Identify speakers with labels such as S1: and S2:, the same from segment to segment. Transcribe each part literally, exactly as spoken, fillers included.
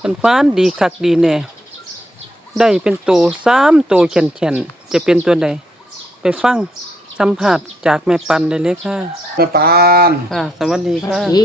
S1: มันฟ้านดีคักดีแน่ได้เป็นตัวสามตัวแข็งๆจะเป็นตัวใดไปฟังสัมภาษณ์จากแม่ปันได้เลยค่ะ
S2: แม่ปาน
S1: ค่ะสวัสดีค่ะ
S3: ดี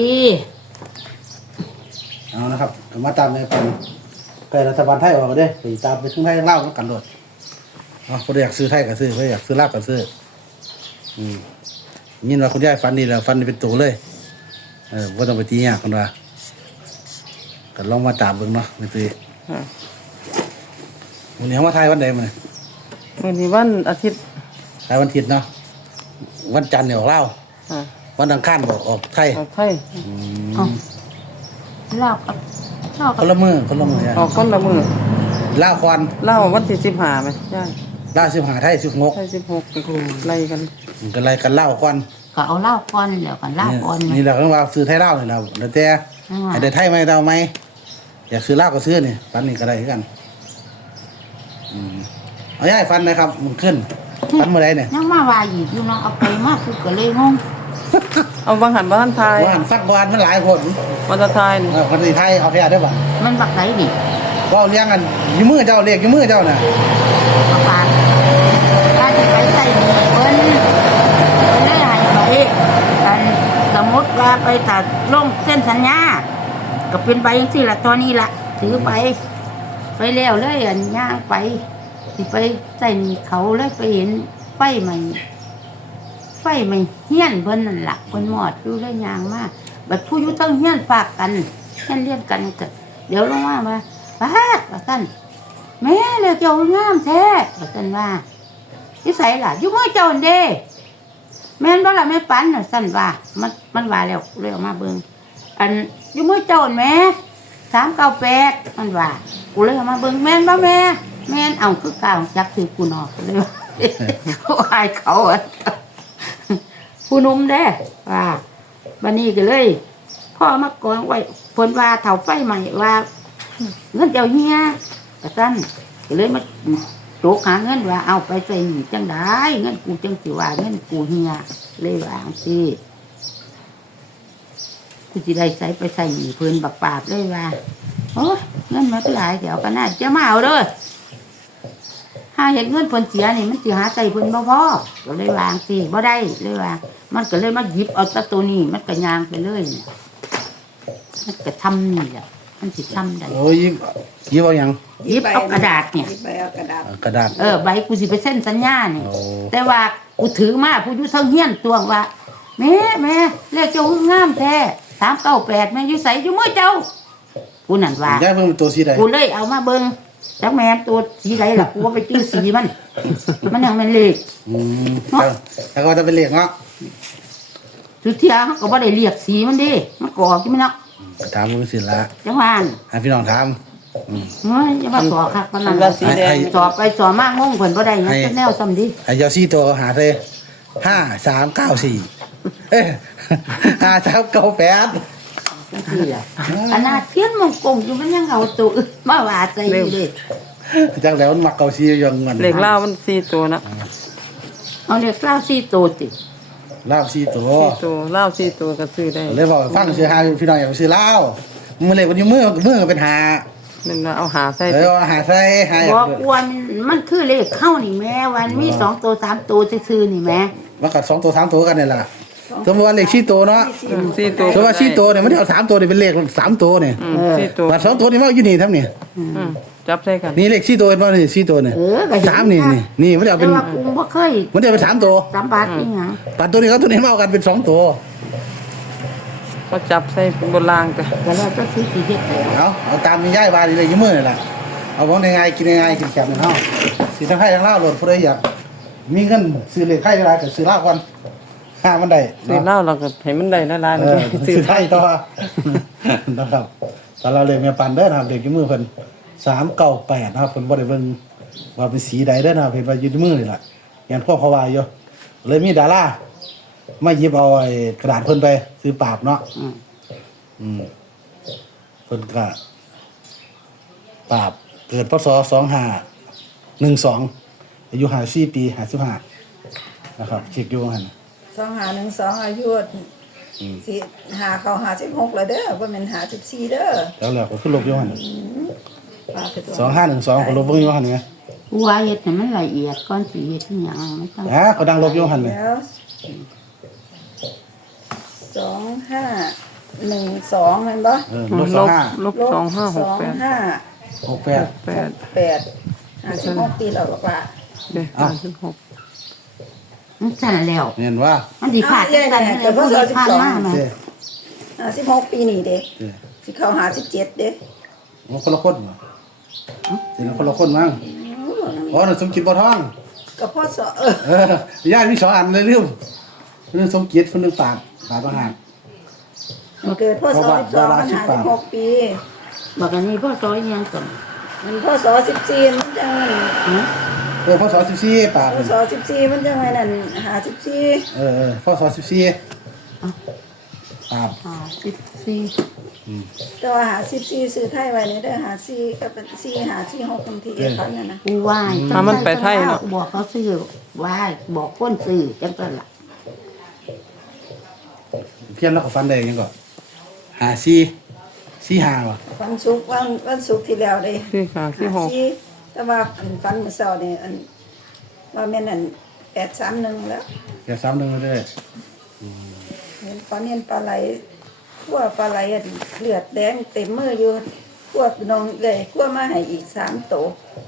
S2: เอานะครับมาตามแม่ปันไก่รัฐบาลไทยออกมาเด้ไปตามไปทั้งไทยทั้งลาวกันโดดเนาะคนอยากซื้อไทยก็ซื้อคนอยากซื้อลาวก็ซื้ออืมยินว่าคุณยายฟันดีแล้วฟันนี่เป็นตัวเลยเออบ่ต้องไปตียากกันว่าก็ลองมาตามเบิ่งเนาะแม่ตุ้ย
S1: ค่ะ
S2: วันนี้เฮามาไทยวันใดมื้อ
S1: มื้อนี้วันอาทิตย์
S2: ไทยวันอาทิตย์เนาะวันจันทร์เนี่ยออกลาว
S1: ค่ะ
S2: วันอังคารบอกออกไทย
S1: ออกไทย
S2: อื
S3: อ๋อ
S2: ม
S3: ลาบกับลาบ
S2: ค
S3: กับ
S2: นละมื้อคนละมื้อ
S1: ออกคนละมื้อ
S2: ลาวก่อน
S1: เล่าวันที่สิบห้ามั้ยย่า
S2: ลาวสิบห้าไทยสิบหก
S1: ไทยสิบหกไล่กัน
S2: มันก็ไล่กันลาวก่อน
S3: ก็เอาลาบก้อนนี่แหละกันลาบก้อน
S2: นี่แหละก็ว่าซื้อไทยเล่าเนี่ยเราแล้วแต่ไอ้ได้ไทยไหมเราไหมอยากซื้อเล่าก็ซื้อนี่ฟันนี่ก็ได้คือกันอืมเอาย่ายฟันนะครับมันขึ้นฟันเมื่อไรเนี่ย
S3: ยังมาว่าอีกอยู่เนาะเอาไปมากกูก็เลยงง
S1: เอาบางหันบ้านไทย
S2: ว่านฟักวานมันหลายคน
S1: วันไทยนี่
S2: เออคนที่ไทยเอาแค่ได้ป่ะ
S3: มันบักไหนดิ
S2: ก็เลี้ยงกันอยูมือเจ้าเรียกอยูมือเจ้าน่ะ
S3: บักปานถ้าจะไปใส่หนีเพิ่นเพิ่นได้ให้ไปกันสมมติว่าไปตัดลงเส้นสัญญาก็เป็นใบจังซี่ล่ะตอนนี้ล่ะถือไป ไปแล้วเลยอันย่างไปสิไปใส่หนีเขาเลยไปเห็นไฟใหม่ไฟใหม่เฮี้ยนเพิ่นนั่นล่ะเพิ่นหมอดอยู่เลยย่างมาบัดผู้อยู่เทั้งเฮี้ยนฝากกันเฮี้ยนเรียนกันก็เดี๋ยวลงมามาป้าดว่าซั่นแม่แล้วเจ้างามแท้ว่าซั่นว่านิสัยล่ะอยู่มือเจ้านั่นเด้แม่นบ่ล่ะแม่ปันน่ะซั่นว่ามันมันว่าแล้วเลยออกมาเบิ่งอันอยู่มือเจ้านั่นแม่สามเก้าแปดมันว่ากูเลยเอามาเบิ่งแม่นบ่แม่แม่นเอาคือก้าวจักถือกูนอกเลยว่า เขาอายเขาอ่ะผู้หนุ่มเด้ว่าบัดนี้ก็เลยพ่อมากองไว้เพิ่นว่าเฒ่าไฟใหม่ว่าเงินเจ้าเฮียก็ซั่นก็เลยมาโจกหาเงินว่าเอาไปใส่หนี้จังได๋เงินกูจังสิว่าเงินกูเฮียเลยว่าจังซี่กูสิได้ใส่ไปใส่หนี้เพิ่นบักปราบเลยว่าโอ้ยเงินมันหลายเดี๋ยวก็น่าจะมาเอาเด้อถ้าเห็นเงินเพิ่นเสียนี่มันสิหาใส่เพิ่นบ่พอก็เลยวางสิบ่ได้เลยว่ามันก็เลยมาหยิบเอาแตะตัวนี้มันก็ย่างไปเลยเนี่ยมันก็ทำนี่แหละมันสิทำได้
S2: โอ้ยยิบยิบเอาอย่าง
S3: หยิบเอากระดาษเนี่ย
S4: ไปเอากระดาษ
S2: เอากระดาษ
S3: เออใบกูสิไปเซ็นสัญญาเนี่ย
S2: โอ้
S3: แต่ว่ากูถือมาผู้อยู่เทิงเฮียนตวงว่าแม่แม่เลขเจ้างามแท้สามเก้าแปดแม่อยู่ใส่อยู่มือเจ้ากูนั่นว่า
S2: ย่ายเพิ่งเป็นตัวสีใด
S3: กูเลยเอามาเบิ่งจักแม่นตัวสีใดล่ะกูว่าไปจื้อสีมัน มันยังมันเลข
S2: อืมแต่แต่ก็จะเป็นเหล็กเนาะ
S3: สุดเที่ยเขาก็บ่ได้เรียกสีมันดิมันกออกที่มันเนาะ
S2: ถามมึงสิละ
S3: จังหวาน
S2: ให้พี่น้องถามอืม
S3: เฮ้ยจะมาสอคักปานนั้น
S1: ว่าสีแดง
S3: สอบไปสอบมากงงเพิ่นบ่ได้หยังจักแนวซ้ำดิ
S2: ไอ้เจ้าซี่ตัวหาเซ่ห้าสามเก้าสี่เอ้ยห้าสามเก้าแปด
S3: จังซี่ล่ะอันน่าเทียนมงกงอยู่มันยังเอาตัวอื่นมาว่าใส่อยู่เด้
S2: จังแล้วมันมักเก้าซี่ยังเงิน
S1: เหล็กเล่ามันสี่ตัวนะ
S3: เอาเลขเก้าสี่ตัวติ
S2: ลาบซี่ตัว
S1: สี่ตัวเล่าสี่ตัวก็ซื้อได้
S2: เลยบอกฟังซื้อหาพี่น้องอยากซื้อเหล้ามือเล็กวันนี้มือมือก็เป็นหา
S1: นั่นว่าเอาหาใส่
S2: เออหาใส่หา
S3: บอกกวนมันคือเลขเข้านี่แม่วันมีสองตัวสามตัวซื่อๆนี่แม่
S2: มันกัดสองตัวสามตัวกันนี่แหละสมมติว่าเลขซี่ตัวเนาะ
S1: อืมสี่ตัว
S2: สมมติว่าซี่ตัวเนี่ยมันเอาสามตัวนี่เป็นเลขสามตัวเนี่ย
S1: อืมสี่ตัว
S2: บัดสองตัวนี่มันอยู่นี่ทั้งนี่
S1: อืมจับใส่กัน
S2: นี่เลขซี่ตัวเป็นว่านี่ซี่ตัวเนี่ย
S3: เออก็เห็น
S2: สามนี่นี่นี่มันจะเอา
S3: แต่
S2: เป็น
S3: ว่ากูบ่เคย
S2: มันจะเอาเป็นสามตัว
S3: สัมผัสอีหยัง
S2: ปัดตัวนี้เขาตัวนี้มาเอากันเป็นสองตัว
S1: ก็จับใส่บนรางกัน
S3: ก็แล้วก็ซื้อสีเฮ็ดแล้ว
S2: เอาเอาตามมีย่ายบาดีเลยอยิ้มมือนี่แหละเอาของง่ายๆกินง่ายๆกินแซ่บๆเนาะสิทั้งไข่ทั้งเหล้าโหลดผู้ใดอยากมีเงินซื้อเลขไข่ได้ก็ซื้อเหล้าก่อนห้ามันได้
S1: ซื้อเหล้าเราก็ให้มันได้ละลาย
S2: เอ
S1: มัน
S2: อ
S1: ก็
S2: ซื้
S1: ซื้
S2: อ
S1: อ
S2: ไทยต่อ นะครับตอนเราเลยแม่ปันเด้อนะครับเด็กยิ้มมือเพิ่นสามเก้าแปดนะครับเพิ่นบ่ได้เบิ่งว่าเป็นสีใดเด้อนะครับเห็นว่าอยู่ในมือนี่แหละอย่างพวกเขาว่าอยู่เลยมีดารามาหยิบเอาไอ้กระดาษเพิ่นไปซื้อปราบเนาะ
S3: อืม
S2: อืมเพิ่นก็ปราบเกิดพศสองห้าหนึ่งสองอายุห้าสี่ปีห้าสิบห้านะครับเช็คอยู่หั่น
S4: สองหาหนึ่งสองอายุสิหาเขาหาสิบหกแล้วเด้อว่ามันหาสิบสี่เด้อ
S2: แล้วแล้วก็ขึ้นลบอยู่หั่น
S4: มปลาไปตัว
S2: สองห้าหนึ่งสองคนลบเบิ่งอยู่หันนี่
S3: ว่าเฮ็ดให้มันละเอียดก่อนสิเฮ็ดอีหยังไม่ต้อง
S2: อ่าเขาดังลบอยู่หันนี่
S4: แล้วสองห้าหนึ่งสองเห็นปะ
S2: เออ
S1: ล
S2: ล
S1: บบ
S2: สองห้า
S1: ลบสองห้าหกแปด
S4: ห้า
S2: หกแปด
S1: แปด
S4: แปดห้าสิบหกปีแล้วบอกว่า
S1: เด้อ
S2: อ้าว
S1: ห้าสิบหก
S3: มันสั่นแล้ว
S2: เห็นว่า
S3: มันสิขาดจังซั่นแล้วมันสิผ่านมาแม่
S2: เจ้
S4: ห้าสิบหกปีนี่เด็ก
S2: เจ้
S4: สิเข้าหาสิบเจ็ดเด็ก
S2: มันคนละคนบ่สิคนละคนมั้งอ๋อนั่นสมคิดบ่ทอง
S4: ก็พ่อสอเออ
S2: เออย่ามีสองอันเลยลืมเรื่องสมคิดคนหนึงปากปากประหาร
S4: มันเกิดพ่อสอสิบสองมันหาสิบหกปี
S3: บอกอันนี้พ่อซอยอิหยังก่อน
S4: มันพ่อสอสิบสี่มันจัง
S3: ฮะ
S2: เออพศสิบสี่ปาก
S4: พ่อสอสิบสี่มันจังไงนั่นหาสิบสี่
S2: เออเออพศสิบสี่ครับ
S3: อ่าสิบสี่
S4: ก็หาสิบสี่ซื้อไทยไว้เนี่ยได้หาสี่ก็เป็นสี่หาสี่หกบางทีก็ฟันน่ะนะ
S3: กูไหว้
S1: ถ้ามันไปไทยเนาะ
S3: บอกเขาซื้อไหว้บอกคนซื้อจังซั่นล่ะ
S2: เพี้ยนแล้วก็ฟันได้ยังก่อนหาสี่สี่หาว่ะ
S4: วันศุกร์วันวันศุกร์ที่แล้วเลย
S1: สี่ห้าสี่หก
S4: สี่แต่ว่าอันฟันมื้อเช้าเนี่ยอันว่าแม่นอันแปดสามหนึ่งแล้ว
S2: เดี๋ยวซ้ำหนึ่งมาเลย
S4: เห็นฟันเห็นปลาไหลขั้วปลาไหลอะเลือดแดงเต็มมืออยู่ขั้วน้องเลยขั้วมาให้อีกสามโต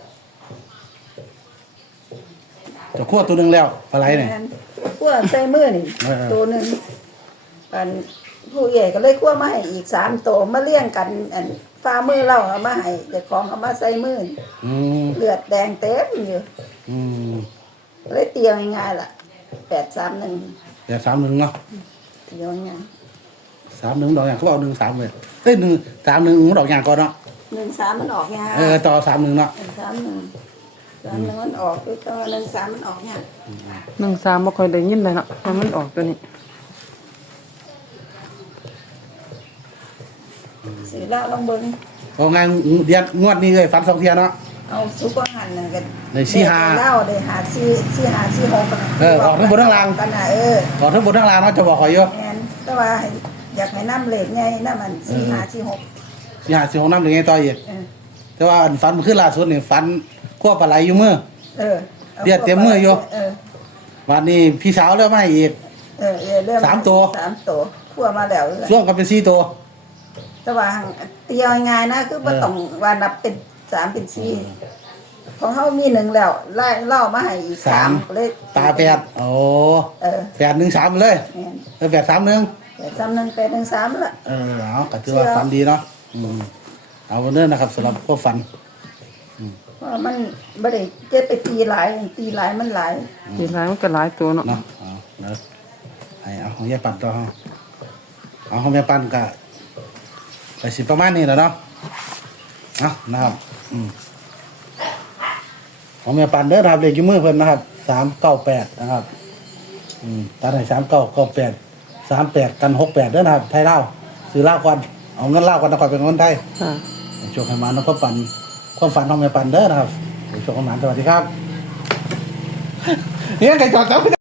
S2: จะขั้วตัวหนึ่งแล้วปลาไหลเนี่ย
S4: แม่นขั้วใส่มือนี่
S2: เออ
S4: ตัวหนึ่งอันผู้ใหญ่ก็เลยขั้วมาให้อีกสามโตมาเลี้ยงกันอันฟ้ามือเราเอามาให้เด็กของเอามาใส่มือนี่
S2: อืม
S4: เลือดแดงเต็มอยู่
S2: อืม
S4: เลยเตียงง่ายๆล่ะแปดสามหนึ่ง
S2: เดี๋ยวซ้ำหนึ่งเนาะ
S4: เตียงง่าย
S2: สามหนึ่งดอกอย่างเขาบอกหนึ่งสามเลยเอ้ยหนึ่งสามหนึ่งมันดอกอย่างก่อนเนาะ
S4: หนึ่งสามมันออกง่าย
S2: เออต่อสามหนึ่งเนาะ
S4: หนึ่งสามหนึ่งสามหนึ่งมันออกด้วยตัวหนึ่งสามมันออกง่าย
S1: หนึ่งสามบ่ค่อยได้ยินเลยเนาะถ้ามันออกตัวนี้
S4: สีเหล้าลองเบิ้ง
S2: เอางานเดือนงวดนี้เลยฟันสองเทียเนาะ
S4: เอาซุปเปอร์หันนั่นกัน
S2: ในสี่ห้า
S4: เหล้าได้หาสี่สี่หาสี่หกกัน
S2: เออออกทั้งบนทั้งล่าง
S4: กันนะเออ
S2: ก่อนทั้งบนทั้งล่างเนาะจะบอกขอยเยอะ
S4: แมนแต่ว่าให้อยากให้น้ำเหล็กไงน้ำมันสี่หาสี่หก
S2: สี่หาสี่หกน้ำหรือไงต่ออีก
S4: เออ
S2: แต่ว่าอันฟันมันขึ้นล่าสุดนี่ฟันขั้วปลาไหลอยู่มือ
S4: เอออา
S2: เลือดเต็มมืออยู่
S4: เออ
S2: วันนี้พี่สาวเริ่มมาอีก
S4: เออเออเริ่
S2: สามตัว
S4: สามตัวคั่วมาแล้วเลย
S2: ช่วงกันเป็นสี่ตัว
S4: แต่ว่าหั่งเตียวง่ายๆนะคือบ่ต้องว่านับเป็นสามเป็นสี่ของเขามีหนึ่งแล้วไล่เล่ามาให้อีกสามก็เลย
S2: ตาแปดโอ้
S4: เออ
S2: แปดหนึ่งสามเลย
S4: แม่น
S2: เออแปดสามหนึ่ง
S4: แปดสามหนึ่งแปดหนึ่งสามละ
S2: เออเอาก็ถือว่าฟันดีเนาะอืมเอาเนื้อนะครับสำหรับพวกฟัน
S4: เพราะมันบ่ได้เจ็บไปตีหลายตีหลายมันหลาย
S1: ทีหลายมันก็หลายตัวเนาะ
S2: เนาะเอาเนาะไอเอาของยายปั่นต่อเฮาเอาของยายปั่นก็ไปสิประมาณนี้แหล้วเนาะเอานะครับอืมของยายปั่นเด้อนะครับเลขอยู่มือเพิ่นนะครับสามเก้าแปดนะครับอืมตัดให้สามเก้าเก้าแปดสามแปดกันหกแปดเด้อนะครับไทยเล่าวซื้อเหล้าวก่อนเอาเงินเหล้าวก่อนนะก่อนเป็นเงินไทย
S1: ค่ะ
S2: โชคให้มาน้องก็ปั่นความฝันของแม่ปั่นเด้อนะครับโชคให้มาสวัสดีครับเนี่ยไก่จอดแล้ว